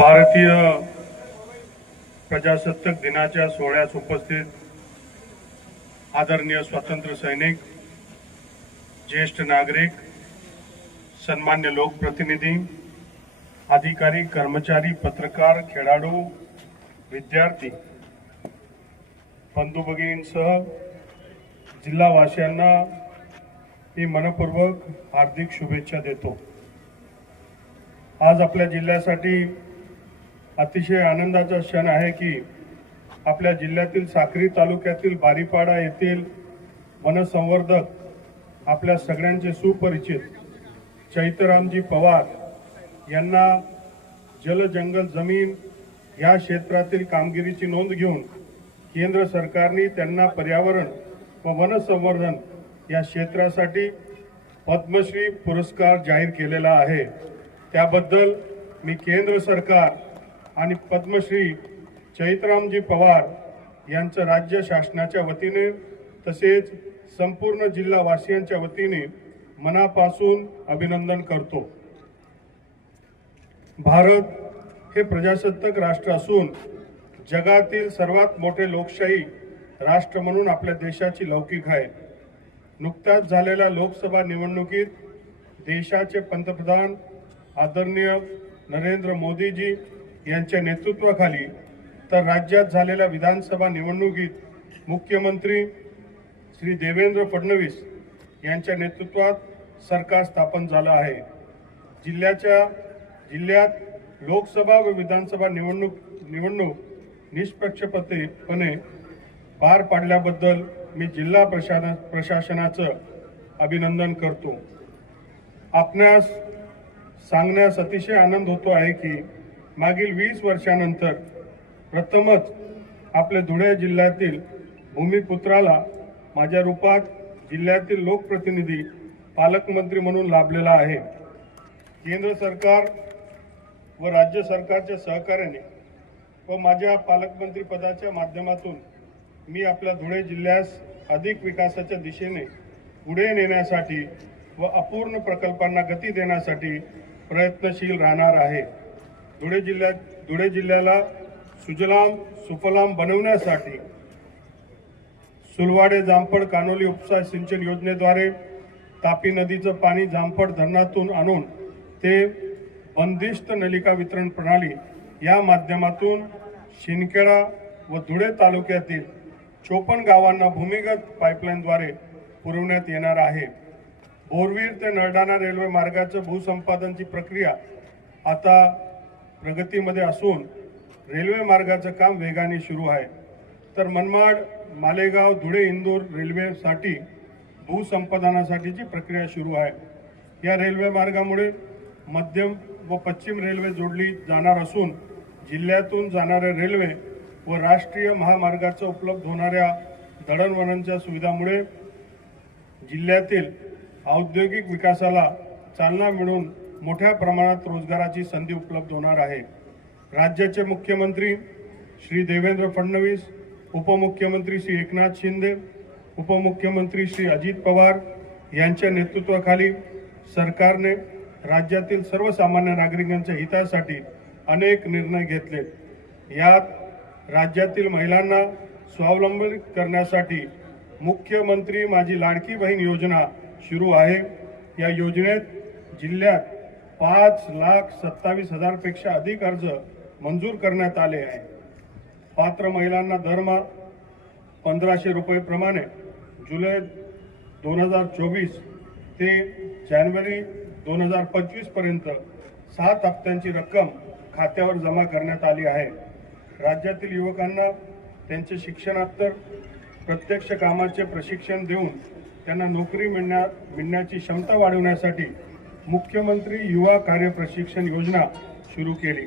भारतीय प्रजासत्ताक दिनाच्या सोहळ्यास उपस्थित आदरणीय स्वातंत्र्य सैनिक ज्येष्ठ नागरिक सन्मान्य लोकप्रतिनिधी अधिकारी कर्मचारी पत्रकार खेळाडू विद्यार्थी बंधू भगिनींसह जिल्हावासियांना मी मनपूर्वक हार्दिक शुभेच्छा देतो. आज आपल्या जिल्ह्यासाठी अतिशय आनंदाचा क्षण आहे की आपल्या जिल्ह्यातील साक्री तालुक्यातील बारीपाडा येथील वनसंवर्धक आपल्या सगळ्यांचे सुपरिचित चैतरामजी पवार यांना जल जंगल जमीन या क्षेत्रातील कामगिरीची नोंद घेऊन केंद्र सरकारने त्यांना पर्यावरण व वनसंवर्धन या क्षेत्रासाठी पद्मश्री पुरस्कार जाहीर केलेला आहे. त्याबद्दल मी केंद्र सरकार आणि पद्मश्री चैतरामजी पवार यांचं राज्य शासनाच्या वतीने तसेच संपूर्ण जिल्हावासियांच्या वतीने मनापासून अभिनंदन करतो. भारत हे प्रजासत्ताक राष्ट्र असून जगातील सर्वात मोठे लोकशाही राष्ट्र म्हणून आपल्या देशाची लौकिक आहे. नुकत्याच झालेल्या लोकसभा निवडणुकीत देशाचे पंतप्रधान आदरणीय नरेंद्र मोदीजी यांच्या नेतृत्वाखाली तर राज्यात झालेल्या विधानसभा निवडणुकीत मुख्यमंत्री श्री देवेंद्र फडणवीस यांच्या नेतृत्वात सरकार स्थापन झालं आहे. जिल्ह्याच्या जिल्ह्यात लोकसभा व विधानसभा निवडणूक निवडणूक निष्पक्षपतेपणे पार पाडल्याबद्दल मी जिल्हा प्रशासन प्रशासनाचं अभिनंदन करतो. आपणास सांगण्यास अतिशय आनंद होतो आहे की मागील वीस वर्षानंतर प्रथमच आपल्या धुळे जिल्ह्यातील भूमिपुत्राला माझ्या रूपात जिल्ह्यातील लोकप्रतिनिधी पालकमंत्री म्हणून लाभलेला आहे. केंद्र सरकार व राज्य सरकारच्या सहकार्याने व माझ्या पालकमंत्री पदाच्या माध्यमातून मी आपल्या धुळे जिल्ह्यास अधिक विकासाच्या दिशेने पुढे नेण्यासाठी व अपूर्ण प्रकल्पांना गती देण्यासाठी प्रयत्नशील राहणार आहे. धुळे जिल्ह्यात धुळे जिल्ह्याला सुजलाम सुफलाम बनवण्यासाठी सुलवाडे जामफळ कानोली उपसा सिंचन योजनेद्वारे तापी नदीचं पाणी जामफळ धरणातून आणून ते बंदिस्त नलिका वितरण प्रणाली या माध्यमातून शिंदखेडा व धुळे तालुक्यातील चोपन्न गावांना भूमिगत पाईपलाईनद्वारे पुरवण्यात येणार आहे. बोरवीर ते नरडाणा रेल्वे मार्गाचं भूसंपादनची प्रक्रिया आता प्रगतीमध्ये असून रेल्वे मार्गाचं काम वेगाने सुरू आहे. तर मनमाड मालेगाव धुळे इंदूर रेल्वेसाठी भूसंपादनासाठीची प्रक्रिया सुरू आहे. या रेल्वे मार्गामुळे मध्यम व पश्चिम रेल्वे जोडली जाणार असून जिल्ह्यातून जाणाऱ्या रेल्वे व राष्ट्रीय महामार्गाचं उपलब्ध होणाऱ्या दळणवळणच्या सुविधामुळे जिल्ह्यातील औद्योगिक विकासाला चालना मिळून मोठ्या प्रमाणात रोजगाराची संधी उपलब्ध होणार आहे. राज्याचे मुख्यमंत्री श्री देवेंद्र फडणवीस उपमुख्यमंत्री श्री एकनाथ शिंदे उपमुख्यमंत्री श्री अजित पवार यांच्या नेतृत्वाखाली सरकारने राज्यातील सर्वसामान्य नागरिकांच्या हितासाठी अनेक निर्णय घेतले. यात राज्यातील महिलांना स्वावलंबन करण्यासाठी मुख्यमंत्री माझी लाडकी बहीण योजना सुरू आहे. या योजनेत जिल्ह्यात पाच लाख सत्तावीस हजारपेक्षा अधिक अर्ज मंजूर करण्यात आले आहे पात्र महिलांना दरमहा पंधराशे रुपयेप्रमाणे जुलै दोन हजार चोवीस ते जानेवारी दोन हजार पंचवीसपर्यंत सात हप्त्यांची रक्कम खात्यावर जमा करण्यात आली आहे. राज्यातील युवकांना त्यांचे शिक्षणात्तर प्रत्यक्ष कामाचे प्रशिक्षण देऊन त्यांना नोकरी मिळण्या मिळण्याची क्षमता वाढवण्यासाठी मुख्यमंत्री युवा कार्य प्रशिक्षण योजना सुरू केली.